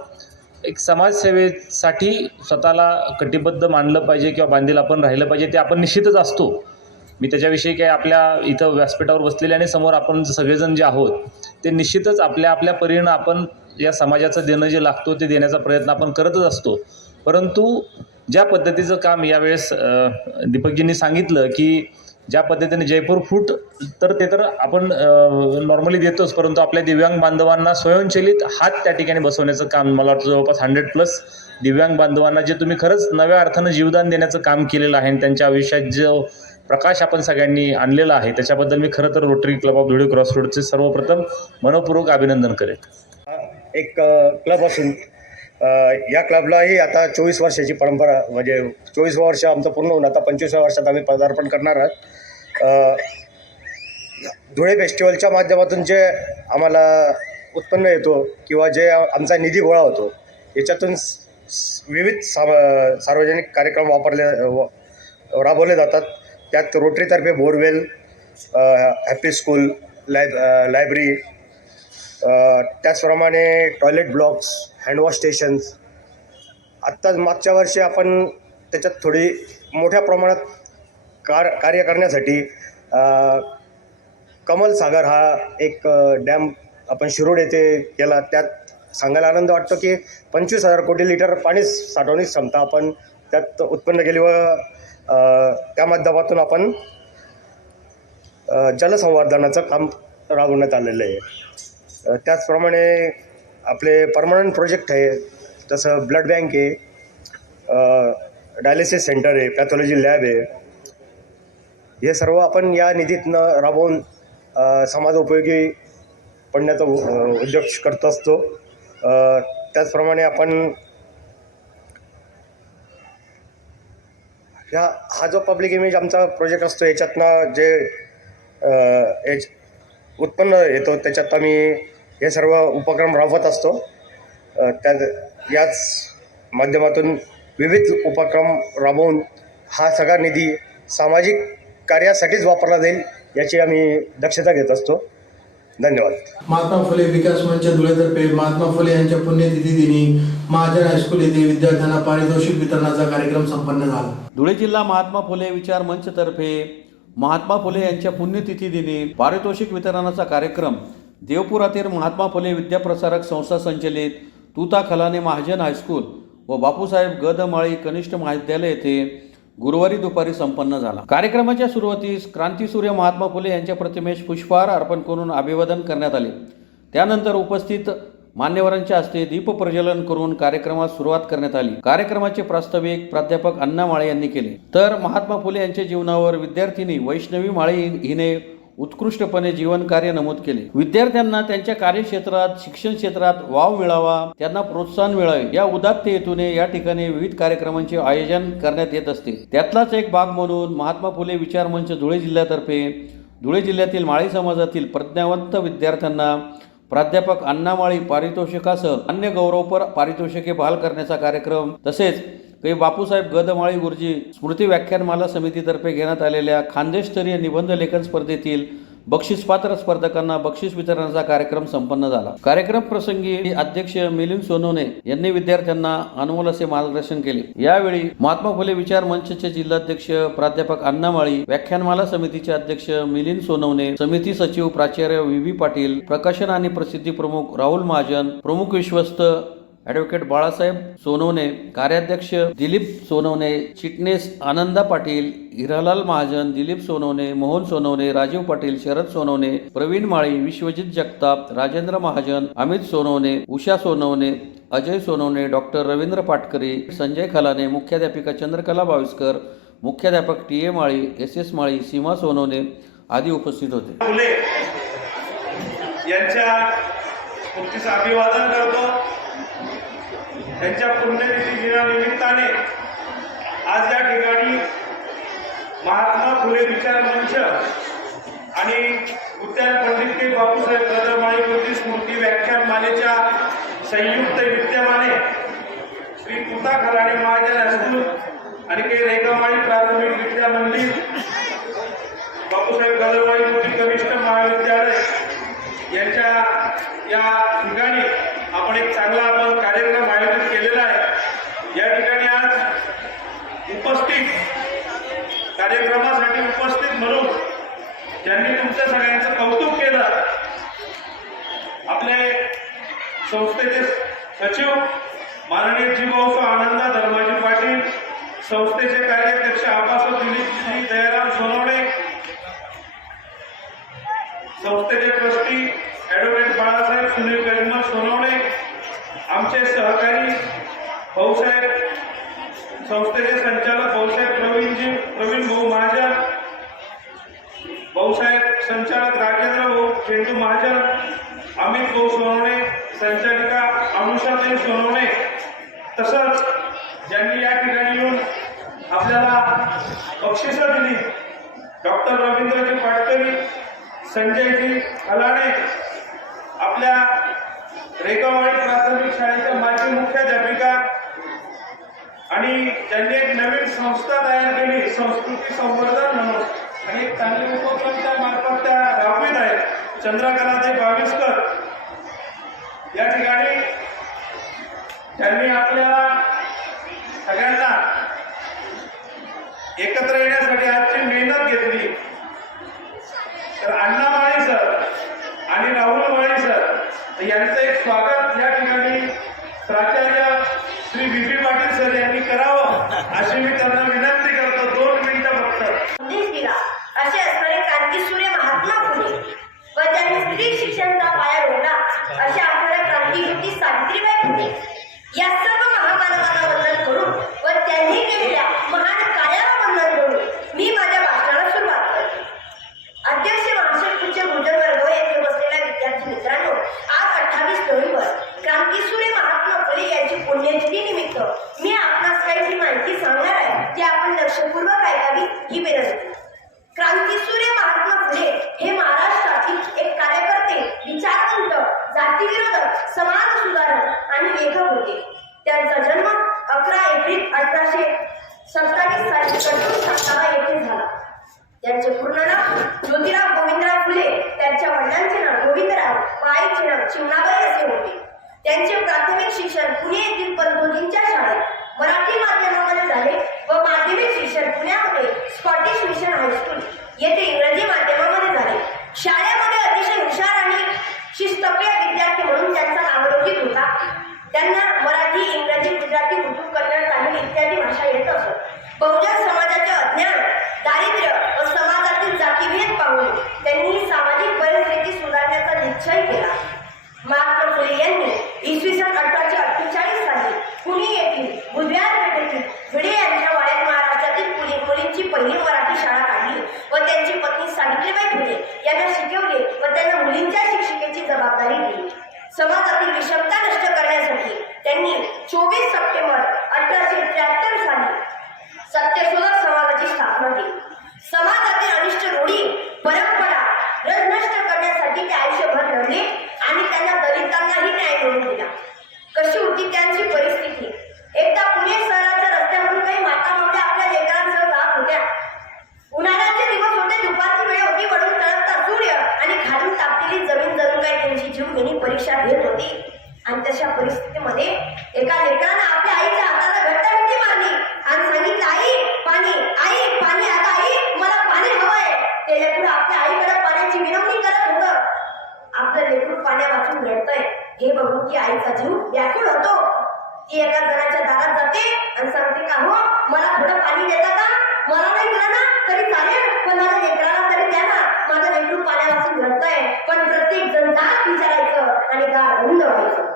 एक समाजसेवेसाठी स्वतःला कटिबद्ध मानलं पाहिजे किंवा बांधील आपण राहिलं पाहिजे. ते आपण निश्चितच असतो. मी त्याच्याविषयी काय आपल्या इथं व्यासपीठावर बसलेले आणि समोर आपण सगळेजण जे आहोत ते निश्चितच आपल्या आपल्या परीनं आपण या समाजाचं देणं जे लागतो ते देण्याचा प्रयत्न आपण करतच असतो. परंतु ज्या पद्धतीचं काम यावेळेस दीपकजींनी सांगितलं की ज्या पद्धतीने जयपूर फूट तर आपण नॉर्मली देतोच, परंतु आपल्या दिव्यांग बांधवांना स्वयंचलित हात त्या ठिकाणी बसवण्याचं काम मला वाटतं जवळपास 100+ दिव्यांग बांधवांना जे तुम्ही खरंच नव्या अर्थानं जीवदान देण्याचं काम केलेलं आहे आणि त्यांच्या आयुष्यात जो प्रकाश आपण सगळ्यांनी आणलेला आहे त्याच्याबद्दल मी खरं तर रोटरी क्लब ऑफ धुळे क्रॉसरोडचे सर्वप्रथम मनपूर्वक अभिनंदन करेन. एक क्लब असून या क्लबलाही आता 24 वर्षाची परंपरा, म्हणजे 24 वर्ष आमचं पूर्ण होऊन आता 25व्या वर्षात आम्ही पदार्पण करणार आहोत. धुळे फेस्टिवलच्या माध्यमातून जे आम्हाला उत्पन्न येतो किंवा जे आमचा निधी गोळा होतो याच्यातून विविध सार्वजनिक कार्यक्रम राबवले जातात. त्यात रोटरीतर्फे बोरवेल, हॅपी स्कूल, लायब्ररी, त्याचप्रमाणे टॉयलेट ब्लॉक्स, हँडवॉश स्टेशन्स. आत्ता मागच्या वर्षी आपण त्याच्यात थोडी मोठ्या प्रमाणात कार्य करण्यासाठी कमल सागर हा एक डॅम आपण शिरोड येथे केला. त्यात सांगायला आनंद वाटतो की 25,000 कोटी लिटर पाणी साठवण्याची क्षमता आपण त्यात उत्पन्न केली व त्या माध्यमातून आपण जलसंवर्धनाचं काम राबवण्यात आलेलं आहे. त्याचप्रमाणे आपले परमनंट प्रोजेक्ट आहे, जसं ब्लड बँक आहे, डायलिसिस सेंटर आहे, पॅथॉलॉजी लॅब आहे. हे सर्व आपण या निधीतनं राबवून समाजोपयोगी पडण्याचा उद्योग करत असतो. त्याचप्रमाणे आपण हा जो पब्लिक इमेज आमचा प्रोजेक्ट असतो याच्यातनं जे उत्पन्न येतो त्याच्यात आम्ही हे सर्व उपक्रम राबवत असतो. याच माध्यमातून विविध उपक्रम राबवून हा सगळा निधी सामाजिक कार्यासाठीच वापरला जाईल याची आम्ही दक्षता घेत असतो. धन्यवाद. महात्मा फुले विकास मंच धुळेतर्फे महात्मा फुले यांच्या पुण्यतिथी दिनी महाजन हायस्कूल येथे विद्यार्थ्यांना पारितोषिक वितरणाचा कार्यक्रम संपन्न झाला. धुळे जिल्हा महात्मा फुले विचार मंचतर्फे महात्मा फुले यांच्या पुण्यतिथी दिनी पारितोषिक वितरणाचा कार्यक्रम देवपुरातील महात्मा फुले विद्याप्रसारक संस्था संचलित तुता खलाने महाजन हायस्कूल व बापूसाहेब गदमाळी कनिष्ठ महाविद्यालय येथे गुरुवारी दुपारी संपन्न झाला. कार्यक्रमाच्या सुरुवातीस क्रांतीसूर्य महात्मा फुले यांच्या प्रतिमेस पुष्पहार अर्पण करून अभिवादन करण्यात आले. त्यानंतर उपस्थित मान्यवरांच्या हस्ते दीप प्रज्वलन करून कार्यक्रमास सुरुवात करण्यात आली. कार्यक्रमाचे प्रास्ताविक प्राध्यापक अण्णा माळे यांनी केले. तर महात्मा फुले यांच्या जीवनावर विद्यार्थिनी वैष्णवी माळे हिने उत्कृष्टपणे जीवन कार्य नमूद केले. विद्यार्थ्यांना त्यांच्या कार्यक्षेत्रात शिक्षण क्षेत्रात वाव मिळावा, त्यांना प्रोत्साहन मिळावे या उदात्त हेतूने या ठिकाणी विविध कार्यक्रमांचे आयोजन करण्यात येत असते. त्यातलाच एक भाग म्हणून महात्मा फुले विचार मंच धुळे जिल्ह्यातर्फे धुळे जिल्ह्यातील माळी समाजातील प्रज्ञावंत विद्यार्थ्यांना प्राध्यापक अण्णा माळी पारितोषिकासह अन्य गौरवपर पारितोषिके बहाल करण्याचा कार्यक्रम तसेच काही बापूसाहेब गदमाळी गुरुजी स्मृती व्याख्यानमाला समितीतर्फे घेण्यात आलेल्या खानदेशस्तरीय निबंध लेखन स्पर्धेतील बक्षीसपात्र स्पर्धकांना बक्षीस वितरणाचा कार्यक्रम संपन्न झाला. कार्यक्रम प्रसंगी अध्यक्ष मिलिंद सोनवणे यांनी विद्यार्थ्यांना अनमोल असे मार्गदर्शन केले. यावेळी महात्मा फुले विचार मंचचे जिल्हाध्यक्ष प्राध्यापक अण्णा माळी, व्याख्यानमाला समितीचे अध्यक्ष मिलिंद सोनवणे, समिती सचिव प्राचार्य व्ही पाटील, प्रकाशन आणि प्रसिद्धी प्रमुख राहुल महाजन, प्रमुख विश्वस्त ॲडव्होकेट बाळासाहेब सोनवणे, कार्याध्यक्ष दिलीप सोनवणे, चिटणीस आनंदा पाटील, हिरालाल महाजन, दिलीप सोनवणे, मोहन सोनवणे, राजीव पाटील, शरद सोनवणे, प्रवीण माळी, विश्वजित जगताप, राजेंद्र महाजन, अमित सोनवणे, उषा सोनवणे, अजय सोनवणे, डॉक्टर रवींद्र पाटकरी, संजय खलाने, मुख्याध्यापिका चंद्रकला बाविस्कर, मुख्याध्यापक टी ए माळी, SS माळी, सीमा सोनवणे आदी उपस्थित होते. फुले यांच्या स्मृतीचं अभिवादन करतो. त्यांच्या पुण्यतिथी दिनानिमित्ताने आज या ठिकाणी महात्मा फुले विचार मंच आणि उद्यान पंडित के बापूसाहेब गदमाळी गुरुजी स्मृती व्याख्यानमालेच्या संयुक्त विद्यमाने श्री तुता खलाने महाजन हायस्कूल आणि के रेगामाळी प्राथमिक विद्या मंदिर, बापूसाहेब गदमाळी गुरुजी कनिष्ठ महाविद्यालय ज्यांनी तुमच्या सगळ्यांचं कौतुक केलं. आपले संस्थेचे सचिव माननीय जीभाऊ आनंदा धर्माजी पाटील, संस्थेचे कार्याध्यक्ष आबासाहेब दिलीपजी दयाराम सोनवणे, संस्थेचे ट्रस्टी ॲडव्होकेट बाळासाहेब सुनील गजमल सोनवणे, आमचे सहकारी भाऊसाहेब, संस्थेचे संचालक भाऊसाहेब प्रवीण भाऊ महाजन, भाऊसाहेब संचालक राजेंद्र भाऊ झेंडू महाजन, अमित भाऊ सोनवणे, संचालिका अनुषाताई सोनवणे, तसंच ज्यांनी या ठिकाणी येऊन आपल्याला बक्षिसं दिली, डॉक्टर रवींद्रजी पाटकरी, संजयजी खलाणे, आपल्या रेगावाडी प्राथमिक शाळेच्या माजी मुख्याध्यापिका आणि त्यांनी एक नवीन संस्था तयार केली संस्कृती संवर्धन म्हणून, आणि एक चांगले उपक्रम त्या मार्फत त्या राबवित आहेत. चंद्रकलाताई बाविस्कर या ठिकाणी त्यांनी आपल्याला सगळ्यांना एकत्र येण्यासाठी आजची मेहनत घेतली. तर अण्णा माळी सर आणि राहुल माळी सर यांचं एक स्वागत या ठिकाणी प्राचार्य श्री बी पाटील सर यांनी करावं अशी मी त्यांना विनंती करतो. 2 मिनिटं फक्त. असे असणारे क्रांतीसूर्य महात्मा फुले व त्यांनी स्त्री शिक्षणाचा पाया रोवला असे असणाऱ्या क्रांतीज्योती सावित्रीबाई फुले या सर्व महामानवांना वंदन करून व त्यांनी केलेल्या महान कार्याला वंदन करून मी माझ्या भाषणाला सुरुवात करते. अध्यक्ष महाराष्ट्राचे गुजरवर्ग येथे बसलेल्या विद्यार्थी मित्रांनो, आज 28 नोव्हेंबर क्रांतीसूर्य महात्मा फुले यांची पुण्यतिथी निमित्त मी आपणास काही जी माहिती सांगणार आहे ती आपण लक्षपूर्वक ऐकावी ही विनंती. क्रांतीसूर्य महात्मा फुले हे महाराष्ट्रातील एक कार्यकर्ते, विचारवंत, जातीविरोधक, समाज सुधारक आणि लेखक होते. त्यांचा जन्म 11 एप्रिल 1827 साली कटून सातारा येथे झाला. त्यांचे पूर्ण नाव ज्योतिराव गोविंदराव फुले, त्यांच्या वडिलांचे नाव गोविंदराव व आईचे नाव चिमणाबाई असे होते. त्यांचे प्राथमिक शिक्षण पुणे येथील परदोजींच्या शाळेत मराठी माध्यमामध्ये झाले व माध्यमिक शिक्षण पुण्यामध्ये स्कॉटिश मिशन हायस्कूल येथे इंग्रजी माध्यमामध्ये झाले. शाळेमध्ये अतिशय हुशार आणि शिस्तप्रिय विद्यार्थी म्हणून त्यांचा नावलौकिक होता. त्यांना मराठी, इंग्रजी, गुजराती, उर्दू, कन्नड, तामिळ इत्यादी भाषा येत असत. बहुजन समाजाचे अज्ञान, दारिद्र्य व समाजातील जातीभेद पाहून त्यांनी सामाजिक परिस्थिती सुधारण्याचा निश्चय केला. महात्मा फुले यांनी इसवी सन 1848 साली पुणे येथील बुधवार पेठेतील भिडे यांच्या वाड्यात महाराष्ट्रातील मुलींची पहिली मराठी शाळा काढली व त्यांची पत्नी सावित्रीबाई फुले यांना शिकवले व त्यांना मुलींच्या शिक्षिकेची जबाबदारी दिली. समाजातील विषमता नष्ट करण्यासाठी त्यांनी 24 सप्टेंबर 1873 साली सत्यशोधक समाजाची स्थापना केली. समाजातील अनिष्ट रूढी, परंपरा नष्ट करण्यासाठी ते आयुष्यभर लढले आणि त्यांना दलितांनाही न्याय मिळवून दिला. कशी होती त्यांची परिस्थिती? एकदा पुणे शहराच्या रस्त्यावरून काही माता मावल्या आपल्या लेकरांसह जात होत्या. उन्हाळ्याचे दिवस होते, दुपारची वेळ होती. वडून तळपता सूर्य आणि खालून तापलेली जमीन जणू काही त्यांची जीवघेणी परीक्षा घेत होती. आणि तशा परिस्थितीमध्ये एका लेकरानं आपल्या आईच्या हाताला घट्ट मिठी मारली आणि सांगितलं, आई पाणी, आई पाणी, आता आई मला पाणी हवंय. ते लेकरू आपल्या आईकडे पाण्याची विनवणी करत होतं. आपलं लेकरू पाण्या वाचून रडतंय हे बघून की आईचा जीव व्याकुळ होतो. ती एका जणाच्या दारात जाते आणि सांगते, का हो मला थोडं पाणी देता का? मला नाही दिलं ना तरी चालेल, पण माझ्या लेकराला तरी द्या ना. माझं लेकरू पाण्या वाचून रडतंय. पण प्रत्येक जण दार विचारायचं आणि दार बंद व्हायचं.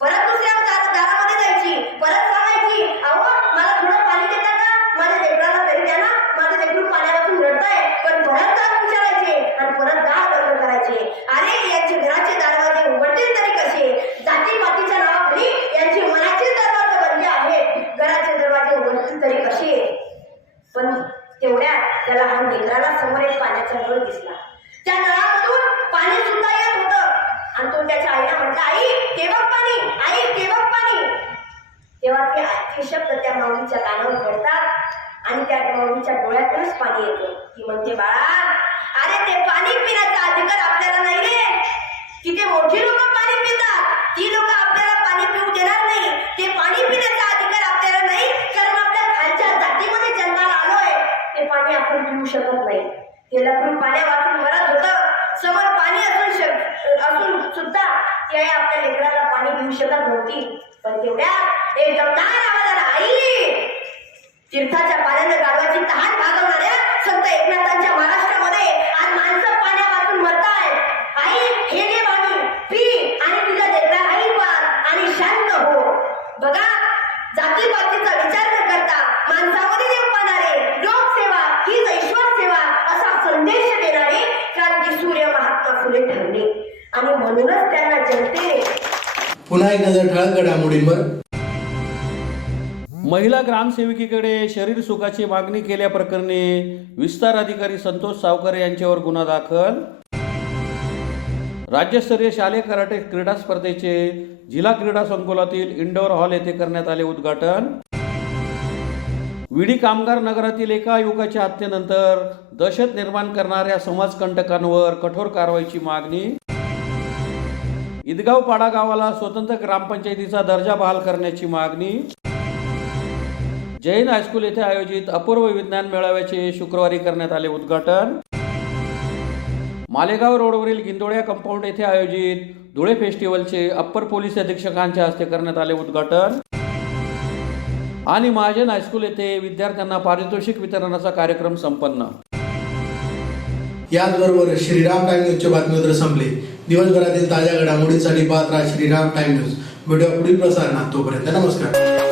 परत दुसऱ्या दारामध्ये जायची, परत सांगायची, अहो मला थोडं पाणी देता का? माझ्या लेकराला तरी द्या ना. माझं लेकरू पाण्या वाचून रडतंय. पण परत दार विचारायचे आणि परत दार बंद करायचे. अरे यांचे घराचे दरवाजे उघडतील तरी कसे? जातीपातीच्या नावाखाली यांचे मनाचे दरवाजे बंद आहेत. घराचे दरवाजे उघडतील तरी कसे? पण तेवढ्या त्या लहान लेकराला समोर एक पाण्याचा नळ दिसला. त्या नळामधून पाणी सुद्धा येत होतं आणि तो त्याच्या आईला म्हटला, आई ते बघ पाणी, आई ते बघ पाणी. तेव्हा ते शब्द त्या माऊलीच्या कानावर पडतात आणि त्या माऊलीच्या डोळ्यातूनच पाणी येतं. ती म्हणते, बाळा अरे ते पाणी पिण्याचा अधिकार आपल्याला नाही रे. तिथे मोठी लोक पाणी पितात, ती लोक आपल्याला पाणी पिऊ देणार नाही. ते पाणी पिण्याचा अधिकार आपल्याला नाही, कारण आपल्या खालच्या जातीमध्ये जन्माला आलोय. ते पाणी आपण पिऊ शकत नाही. ते लेकरू पाण्या वाचून मरत होतं. समोर पाणी असून सुद्धा ती आई आपल्या लेकराला पाणी देऊ शकत नव्हती. पण तेवढ्यात एक दमदार आवाज आला, आई. तीर्थाच्या पाण्याने गाढवाची तहान भागवणाऱ्या संत एकनाथांच्या महाराष्ट्रामध्ये आज माणसं पाण्या वाचून मरतायत. आई, हे घे पाणी, पी आणि तुझ्या लेकरालाही पाज आणि शांत हो. बघा, जातीपातीचा विचार न करता माणसामध्ये देव पाहणारे, लोकसेवा हीच ईश्वर सेवा असा संदेश देणारे क्रांती सूर्य महात्मा फुले ठरले. आणि म्हणूनच त्यांना जनतेने पुन्हा एक नजर ठळक घडामोडींवर. महिला ग्रामसेविकेकडे शरीर सुखाची मागणी केल्याप्रकरणी विस्तार अधिकारी संतोष सावकारे यांच्यावर गुन्हा दाखल. राज्यस्तरीय शालेय कराटे क्रीडा स्पर्धेचे जिल्हा क्रीडा संकुलातील इंडोर हॉल येथे करण्यात आले उद्घाटन. विडी कामगार नगरातील एका युवकाच्या हत्येनंतर दहशत निर्माण करणाऱ्या समाजकंटकांवर कठोर कारवाईची मागणी. ईदगाव पाडा गावाला स्वतंत्र ग्रामपंचायतीचा दर्जा बहाल करण्याची मागणी. जैन हायस्कूल येथे आयोजित अपूर्व विज्ञान मेळाव्याचे शुक्रवारी करण्यात आले उद्घाटन. मालेगाव रोडवरील गिंदोळ्या कंपाऊंड येथे आयोजित धुळे फेस्टिवलचे अप्पर पोलीस अधीक्षकांच्या हस्ते करण्यात आले उद्घाटन. आणि महाजन हायस्कूल येथे विद्यार्थ्यांना पारितोषिक वितरणाचा कार्यक्रम संपन्न. याचबरोबर श्रीराम टाइम न्यूजचे बातमीपत्र संपले. दिवसभरातील ताज्या घडामोडींसाठी पाहत राहा श्रीराम टाइम न्यूज. भेटूया पुढील प्रसारणात. तोपर्यंत नमस्कार.